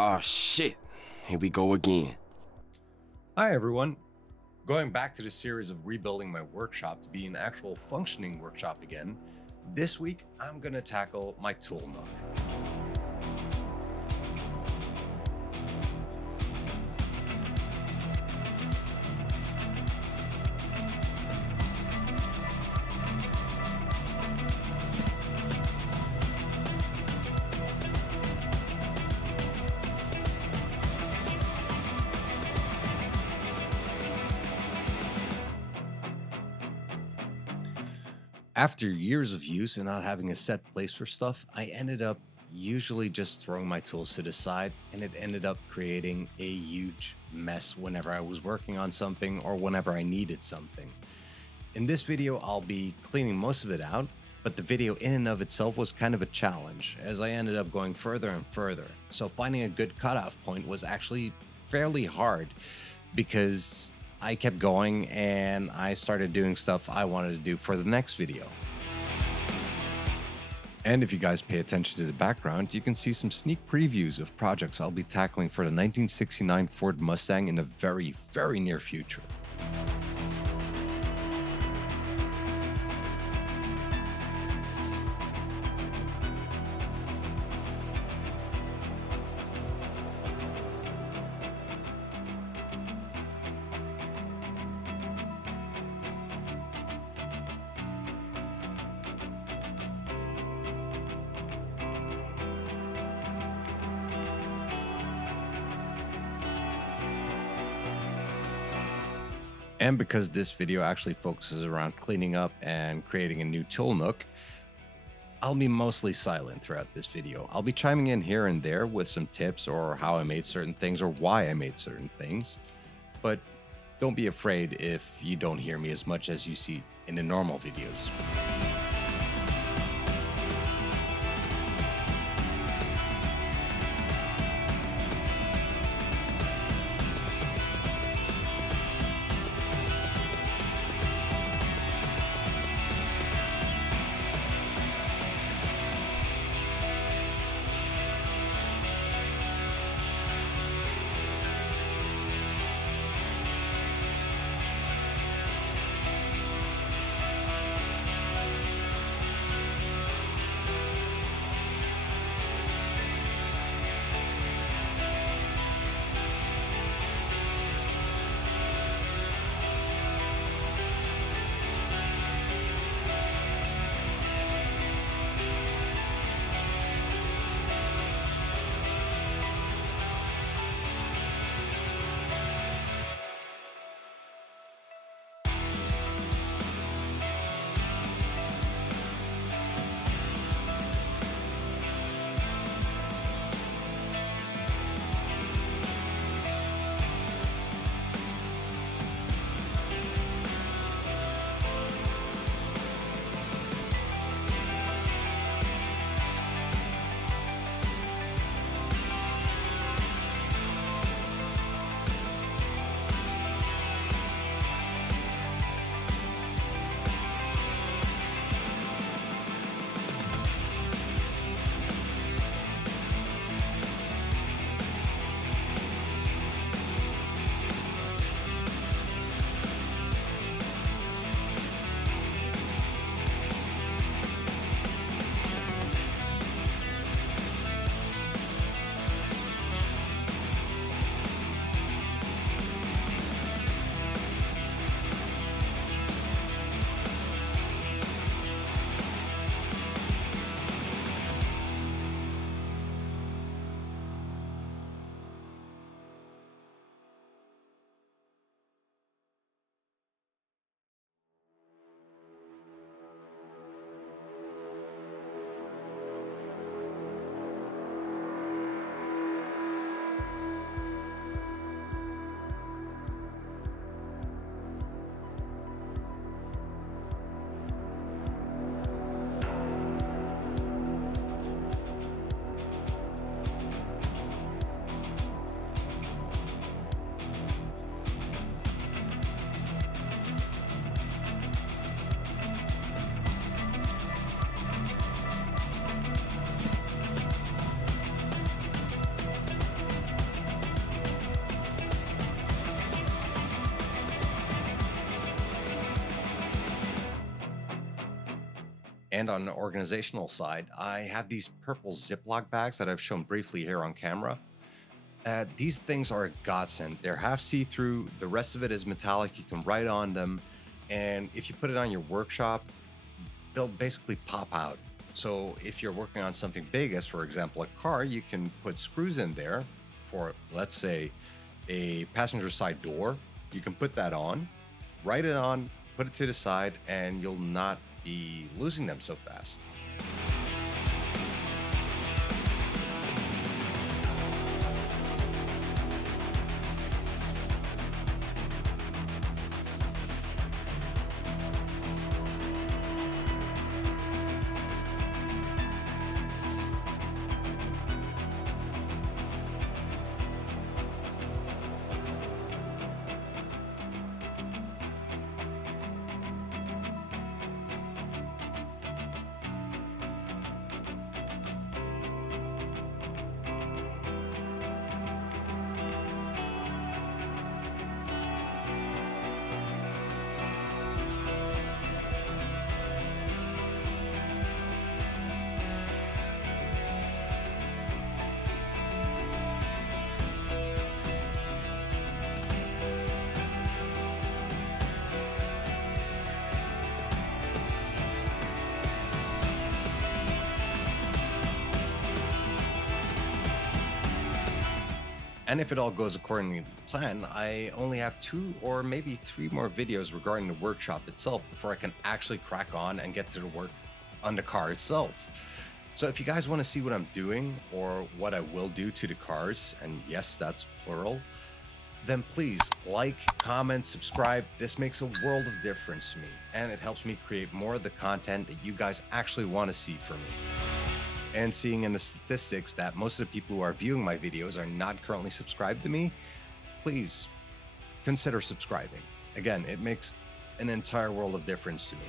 Oh shit. Here we go again. Hi everyone. Going back to the series of rebuilding my workshop to be an actual functioning workshop again, this week I'm going to tackle my tool nook. After years of use and not having a set place for stuff, I ended up usually just throwing my tools to the side, and it ended up creating a huge mess whenever I was working on something or whenever I needed something. In this video, I'll be cleaning most of it out, but the video in and of itself was kind of a challenge as I ended up going further and further. So finding a good cutoff point was actually fairly hard because I kept going and I started doing stuff I wanted to do for the next video. And if you guys pay attention to the background, you can see some sneak previews of projects I'll be tackling for the 1969 Ford Mustang in the very, very near future. And because this video actually focuses around cleaning up and creating a new tool nook, I'll be mostly silent throughout this video. I'll be chiming in here and there with some tips or how I made certain things or why I made certain things. But don't be afraid if you don't hear me as much as you see in the normal videos. And on the organizational side, I have these purple Ziploc bags that I've shown briefly here on camera. These things are a godsend. They're half see-through. The rest of it is metallic. You can write on them. And if you put it on your workshop, they'll basically pop out. So if you're working on something big, as for example, a car, you can put screws in there for, let's say, a passenger side door. You can put that on, write it on, put it to the side, and you'll not be losing them so fast. And if it all goes according to plan, I only have 2 or maybe 3 more videos regarding the workshop itself before I can actually crack on and get to the work on the car itself. So if you guys want to see what I'm doing or what I will do to the cars, and yes, that's plural, then please like, comment, subscribe. This makes a world of difference to me, and it helps me create more of the content that you guys actually want to see from me. And seeing in the statistics that most of the people who are viewing my videos are not currently subscribed to me, please consider subscribing. Again, it makes an entire world of difference to me.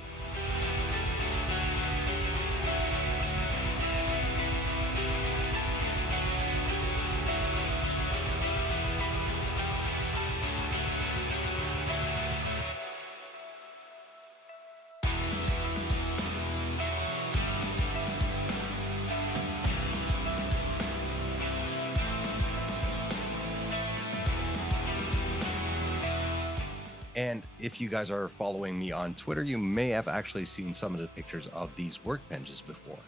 And if you guys are following me on Twitter, you may have actually seen some of the pictures of these workbenches before.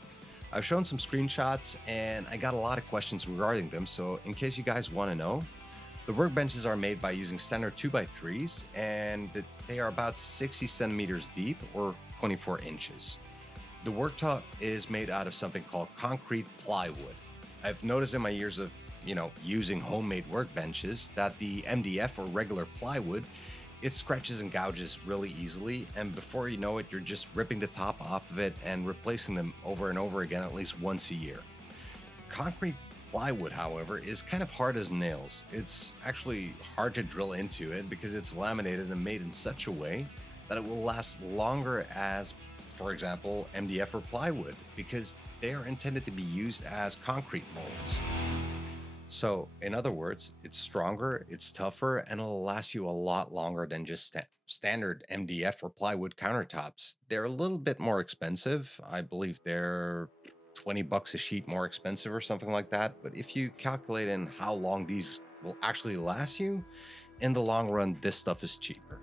I've shown some screenshots and I got a lot of questions regarding them, so in case you guys want to know, the workbenches are made by using standard 2x3s and they are about 60 centimeters deep or 24 inches. The worktop is made out of something called concrete plywood. I've noticed in my years of, using homemade workbenches that the MDF or regular plywood, it scratches and gouges really easily, and before you know it, you're just ripping the top off of it and replacing them over and over again at least once a year. Concrete plywood, however, is kind of hard as nails. It's actually hard to drill into it because it's laminated and made in such a way that it will last longer as, for example, MDF or plywood, because they are intended to be used as concrete molds. So, in other words, it's stronger, it's tougher, and it'll last you a lot longer than just standard MDF or plywood countertops. They're a little bit more expensive. I believe they're $20 a sheet more expensive or something like that. But if you calculate in how long these will actually last you, in the long run, this stuff is cheaper.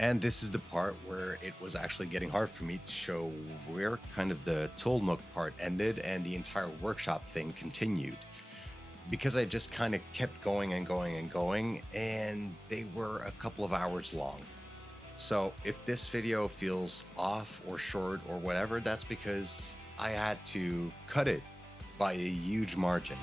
And this is the part where it was actually getting hard for me to show where kind of the tool nook part ended and the entire workshop thing continued. Because I just kind of kept going and going and going, and they were a couple of hours long. So if this video feels off or short or whatever, that's because I had to cut it by a huge margin.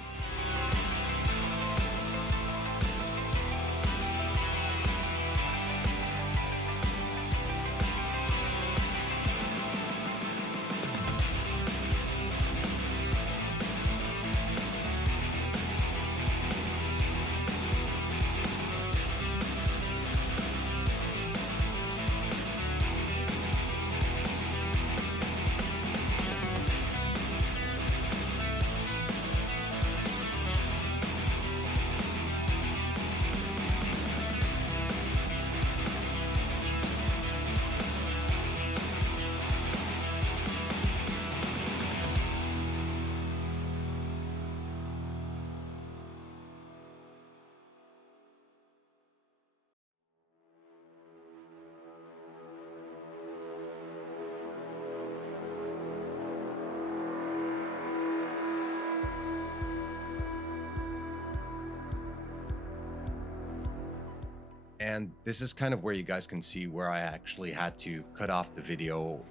And this is kind of where you guys can see where I actually had to cut off the video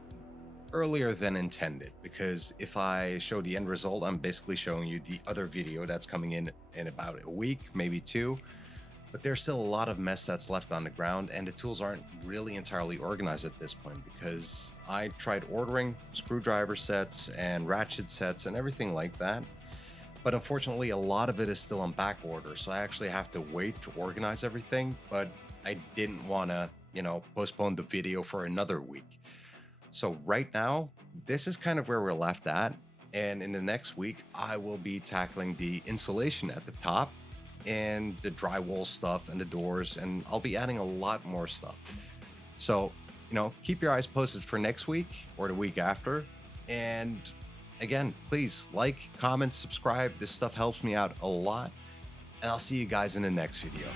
earlier than intended, because if I show the end result, I'm basically showing you the other video that's coming in about a week, maybe two. But there's still a lot of mess that's left on the ground, and the tools aren't really entirely organized at this point, because I tried ordering screwdriver sets and ratchet sets and everything like that. But unfortunately, a lot of it is still on back order, so I actually have to wait to organize everything. But I didn't want to, postpone the video for another week. So right now, this is kind of where we're left at. And in the next week, I will be tackling the insulation at the top and the drywall stuff and the doors, and I'll be adding a lot more stuff. So, keep your eyes posted for next week or the week after. And again, please like, comment, subscribe. This stuff helps me out a lot. And I'll see you guys in the next video.